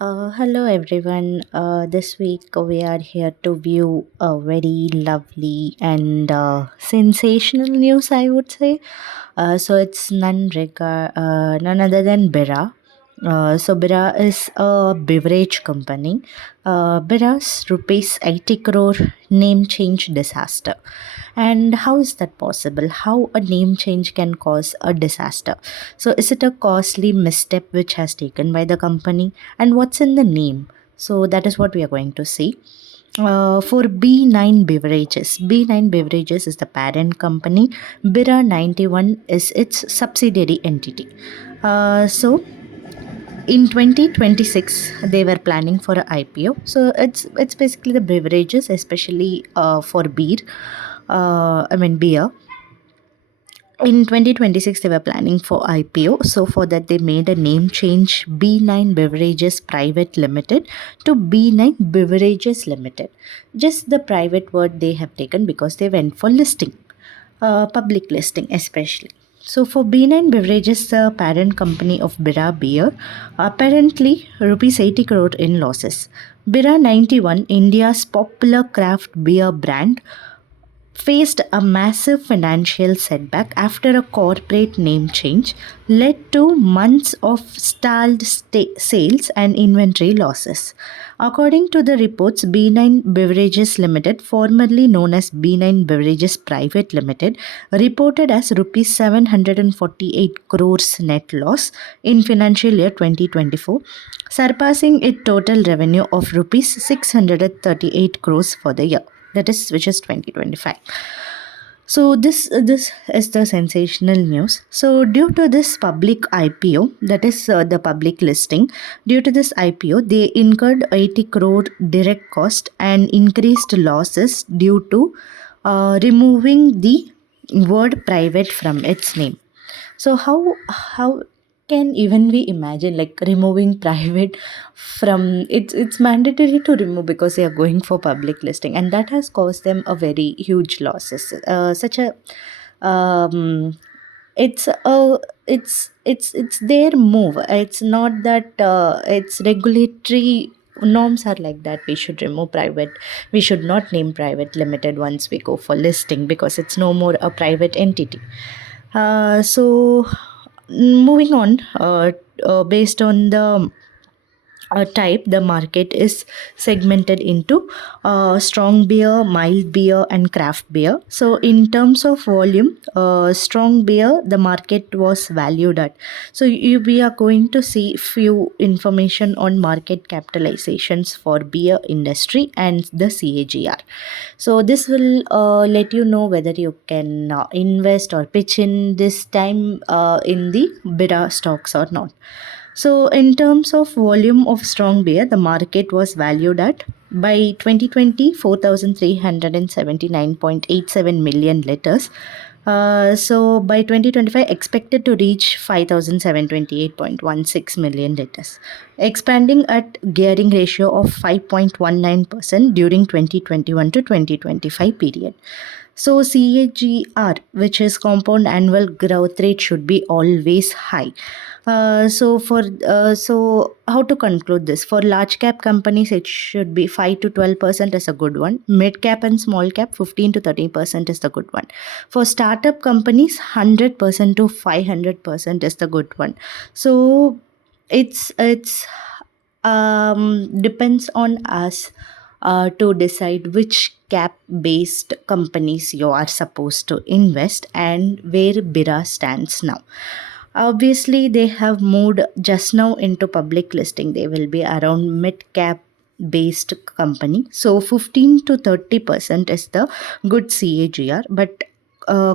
Hello everyone. This week we are here to view a very lovely and sensational news, I would say. So it's none other than Bira. Bira is a beverage company. Bira's rupees 80 crore name change disaster. And how is that possible? How a name change can cause a disaster? So is it a costly misstep which has taken by the company? And what's in the name? So that is what we are going to see. For B9 Beverages, B9 Beverages is the parent company. Bira 91 is its subsidiary entity. So in 2026 they were planning for an IPO. So it's basically the beverages, especially for beer. Beer. In 2026 they were planning for IPO, so for that they made a name change, B9 Beverages Private Limited to B9 Beverages Limited. Just the private word they have taken because they went for listing, public listing especially. So for B9 Beverages, the parent company of Bira Beer, apparently rupees 80 crore in losses. Bira 91, India's popular craft beer brand, faced a massive financial setback after a corporate name change led to months of stalled sales and inventory losses. According to the reports, B9 Beverages Limited, formerly known as B9 Beverages Pvt Limited, reported as rupees 748 crores net loss in financial year 2024, surpassing its total revenue of rupees 638 crores for the year, that is which is 2025. So this is the sensational news. So due to this public IPO, that is the public listing, due to this IPO they incurred 80 crore direct cost and increased losses due to removing the word private from its name. So how can even we imagine like removing private from it's mandatory to remove because they are going for public listing, and that has caused them a very huge losses. Such a it's a it's their move. It's not that it's regulatory norms are like that we should remove private, we should not name private limited once we go for listing because it's no more a private entity. So moving on, based on the type, the market is segmented into strong beer, mild beer, and craft beer. So in terms of volume, strong beer the market was valued at, so we are going to see few information on market capitalizations for beer industry and the CAGR. So this will let you know whether you can invest or pitch in this time in the Bira stocks or not. So, in terms of volume of strong beer, the market was valued at by 2020 4,379.87 million liters. So by 2025 expected to reach 5,728.16 million liters, expanding at gearing ratio of 5.19% during 2021 to 2025 period. So CAGR, which is compound annual growth rate, should be always high. So how to conclude this? For large cap companies, it should be 5 to 12% is a good one. Mid cap and small cap, 15 to 30% is the good one. For startup companies, 100% to 500% is the good one. So it's depends on us to decide which cap based companies you are supposed to invest and where Bira stands now. Obviously, they have moved just now into public listing. They will be around mid cap based company. So 15 to 30% is the good CAGR, but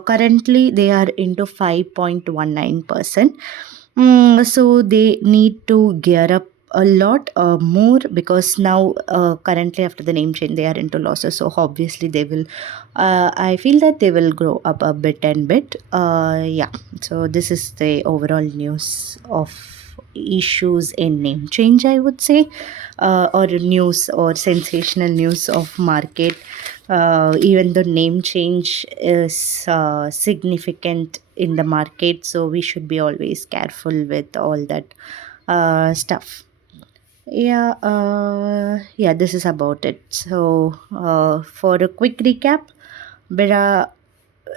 currently they are into 5.19%. So they need to gear up a lot more because now currently after the name change they are into losses, so obviously they will I feel that they will grow up a bit and bit. Yeah, so this is the overall news of issues in name change, I would say, or news or sensational news of market. Even the name change is significant in the market, so we should be always careful with all that stuff. Yeah, this is about it. So, for a quick recap, Bira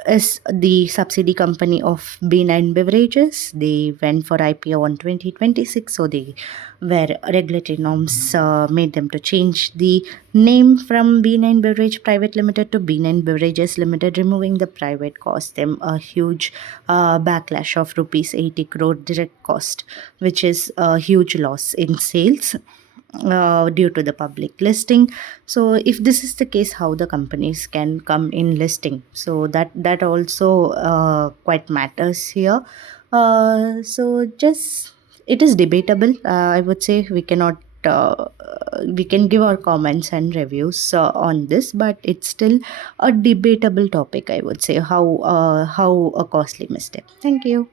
is the subsidy company of B9 Beverages. They went for IPO on 2026, so they where regulatory norms made them to change the name from B9 Beverage Private Limited to B9 Beverages Limited, removing the private cost them a huge backlash of rupees 80 crore direct cost, which is a huge loss in sales due to the public listing. So if this is the case, how the companies can come in listing, so that also quite matters here. So just it is debatable, I would say. We can give our comments and reviews on this, but it's still a debatable topic, I would say, how a costly mistake. Thank you.